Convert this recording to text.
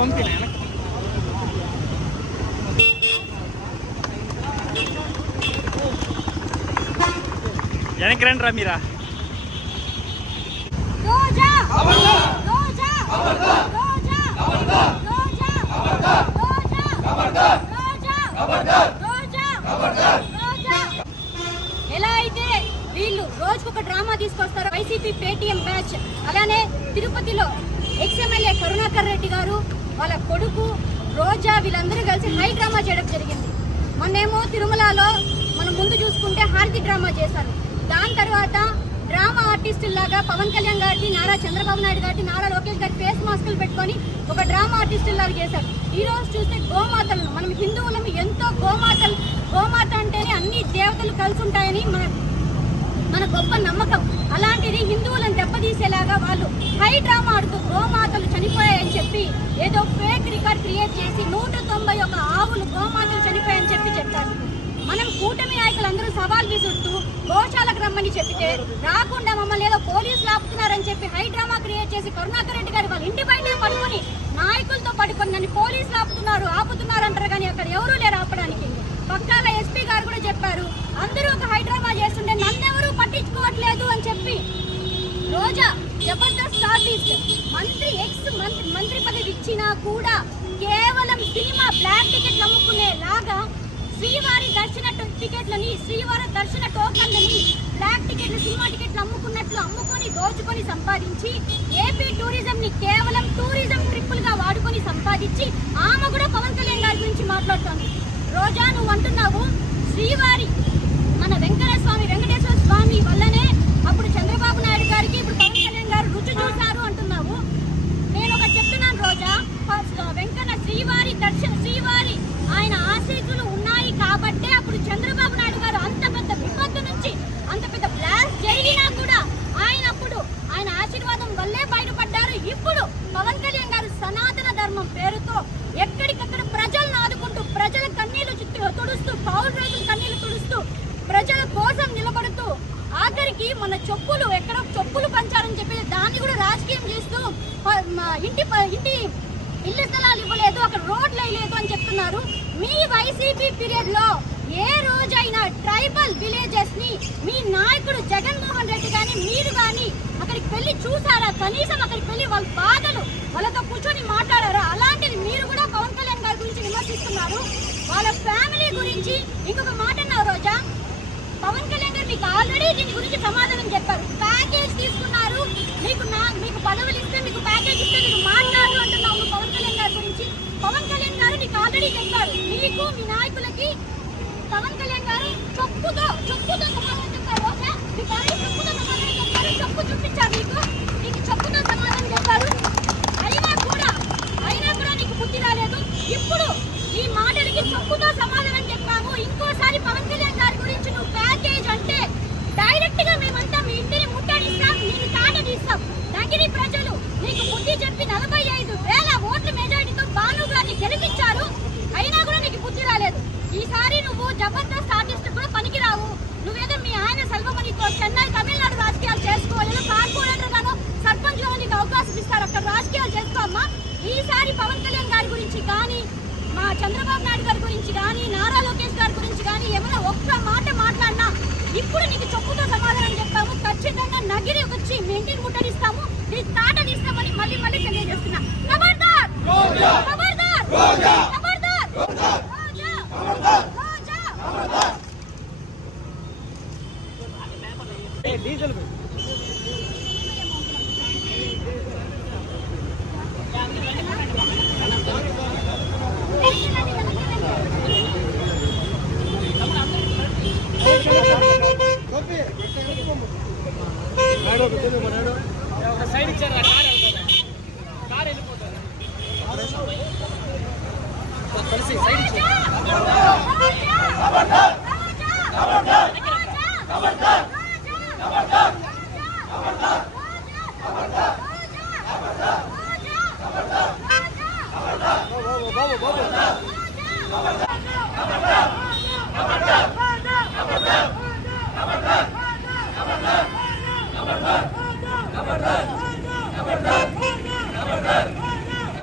పంపిన వెనక్కి రండి రా మీరా. ఎలా అయితే వీళ్ళు రోజుకొక డ్రామా తీసుకొస్తారు వైసీపీ పేటీఎం బ్యాచ్ అలానే తిరుపతిలో ఎక్స్ ఎమ్మెల్యే కరుణాకర్ రెడ్డి గారు వాళ్ళ కొడుకు రోజా వీళ్ళందరూ కలిసి హై డ్రామా చేయడం జరిగింది. మొన్నేమో తిరుమలలో మనం ముందు చూసుకుంటే హారతి డ్రామా చేశారు. దాని తర్వాత డ్రామా ఆర్టిస్టులాగా పవన్ కళ్యాణ్ గారికి నారా చంద్రబాబు నాయుడు గారికి నారా లోకేష్ గారి ఫేస్ మాస్కులు పెట్టుకొని ఒక డ్రామా ఆర్టిస్టులాగా చేశారు. ఈ రోజు చూస్తే గోమాతలను మనం హిందువులం ఎంతో గోమాతలు. గోమాత అంటేనే అన్ని దేవతలు కలిసి ఉంటాయని మన మన గొప్ప నమ్మకం. అలా లాగా వాళ్ళు హై డ్రామా ఆడుతూ గోమాతలు చనిపోయాయని చెప్పి ఏదో ఫేక్ రికార్డ్ క్రియేట్ చేసి నూట తొంభై ఒక ఆవులు గోమాతలు చనిపోయాయని చెప్పి చెప్పారు. మనం కూటమి నాయకులందరూ సవాల్ విసురుతూ గోశాలకు రమ్మని చెప్పితే రాకుండా మమ్మల్ని ఏదో పోలీసులు ఆపుతున్నారని చెప్పి హై డ్రామా క్రియేట్ చేసి కరుణాకర్ రెడ్డి గారు వాళ్ళ ఇంటి బయట పడుకొని నాయకులతో పడుకొని నన్ను పోలీసులు ఆపుతున్నారు ఆపుతున్నారు అంటారు కానీ అక్కడ ఎవరూ లేరు ఆపడానికి. పక్కాల ఎస్పీ గారు కూడా చెప్పారు అందరూ ఒక హైడ్రామా చేస్తుంటే నన్నెవరూ పట్టించుకోవట్లేదు అని చెప్పి రోజా జబర్దస్త్ ఆర్టిస్ట్ మంత్రి ఎక్స్ మంత్రి మంత్రి పదవి ఇచ్చినా కూడా కేవలం సినిమా బ్లాక్ టికెట్లు అమ్ముకునే లాగా శ్రీవారి దర్శన టికెట్లని శ్రీవారి దర్శన టోకన్లని బ్లాక్ టికెట్లు సినిమా టికెట్లు అమ్ముకున్నట్లు అమ్ముకొని దోచుకొని సంపాదించి ఏపీ టూరిజంని కేవలం టూరిజం ట్రిప్పులుగా వాడుకొని సంపాదించి ఆమె కూడా పవన్ కళ్యాణ్ గారి గురించి మాట్లాడుతోంది. రోజా నువ్వు అంటున్నావు శ్రీవారి మన చెప్పులు ఎక్కడో చెప్పులు పంచారని చెప్పి దాన్ని కూడా రాజకీయం చేస్తూ ఇంటి ప- ఇంటి ఇల్లు స్థలాలు ఇవ్వలేదు అక్కడ రోడ్లు వేయలేదు అని చెప్తున్నారు. మీ వైసీపీ పీరియడ్లో ఏ రోజైనా ట్రైబల్ విలేజెస్ని మీ నాయకుడు జగన్మోహన్ రెడ్డి గాని మీరు గాని అక్కడికి వెళ్ళి చూసారా? కనీసం అక్కడికి వెళ్ళి వాళ్ళ బాధలు వాళ్ళతో కూర్చొని మాట్లాడారా? అలాంటిది మీరు కూడా పవన్ కళ్యాణ్ గారి గురించి విమర్శిస్తున్నారు. వాళ్ళ ఫ్యామిలీ గురించి ఇంకొక మాట అన్నారు రోజా. పవన్ కళ్యాణ్ గారు మీకు ఆల్రెడీ దీని గురించి సమాధానం చెప్పారు. ప్యాకేజ్ తీసుకున్నారు. మీకు నా మీకు పదవులు ఇస్తే మీకు ప్యాకేజ్ ఇస్తే మీరు మాట్లాడు అంటున్నాము పవన్ కళ్యాణ్ గారి గురించి. పవన్ కళ్యాణ్ గారు మీకు ఆల్రెడీ చెప్పారు. మీకు మీ నాయకులకి పవన్ కళ్యాణ్ గారు చొప్పుతో చొప్పుతో సమాధానం చెప్పారు. ఓకే? మీకు ఆల్రెడీ చొప్పుతో సమాధానం చెప్పారు. చొప్పు చూపించారు మీకు. మీకు చొప్పుతో సమాధానం చెప్పారు. అయినా కూడా అయినా కూడా నీకు బుద్ధి రాలేదు. ఇప్పుడు ఈ మాటలకి చొప్పుతో సమాధానం చెప్పాము ఇంకోసారి పవన్ కళ్యాణ్ గారి గురించి నువ్వు ప్యాకేజ్ అంటే డైరెక్ట్గా మేమంతా మీ ఇంటిని ముట్టడిస్తాం నేను తాట తీస్తాం నగిరి ప్రజలు నీకు బుద్ధి చెప్పి నలభై ఐదు వేల ఓట్ల మెజారిటీతో భాను గారిని గెలిపించారు అయినా కూడా నీకు బుద్ధి రాలేదు ఈసారి నువ్వు జబర్దస్త్ ఆర్టిస్ట్ కూడా పనికిరావు. నువ్వేదో మీ ఆయన సెల్వమని చెన్నై తమిళనాడు రాజకీయాలు చేసుకోవాలి కార్పొరేటర్ గాను సర్పంచ్లో నీకు అవకాశం ఇస్తారు. అక్కడ రాజకీయాలు చేసుకోమ్మా ఈసారి పవన్ కళ్యాణ్ గారి గురించి కానీ మా చంద్రబాబు నాయుడు గారి గురించి కానీ నారా లోకేష్ గారి గురించి కానీ ఏమైనా ఒక్క మాట మాట్లాడినా ఇప్పుడు నీకు చెప్పుతో సమాధానం డీజిల్ సైడ్ 가발다 가발다 가발다 가발다 가발다 가발다 가발다 가발다 가발다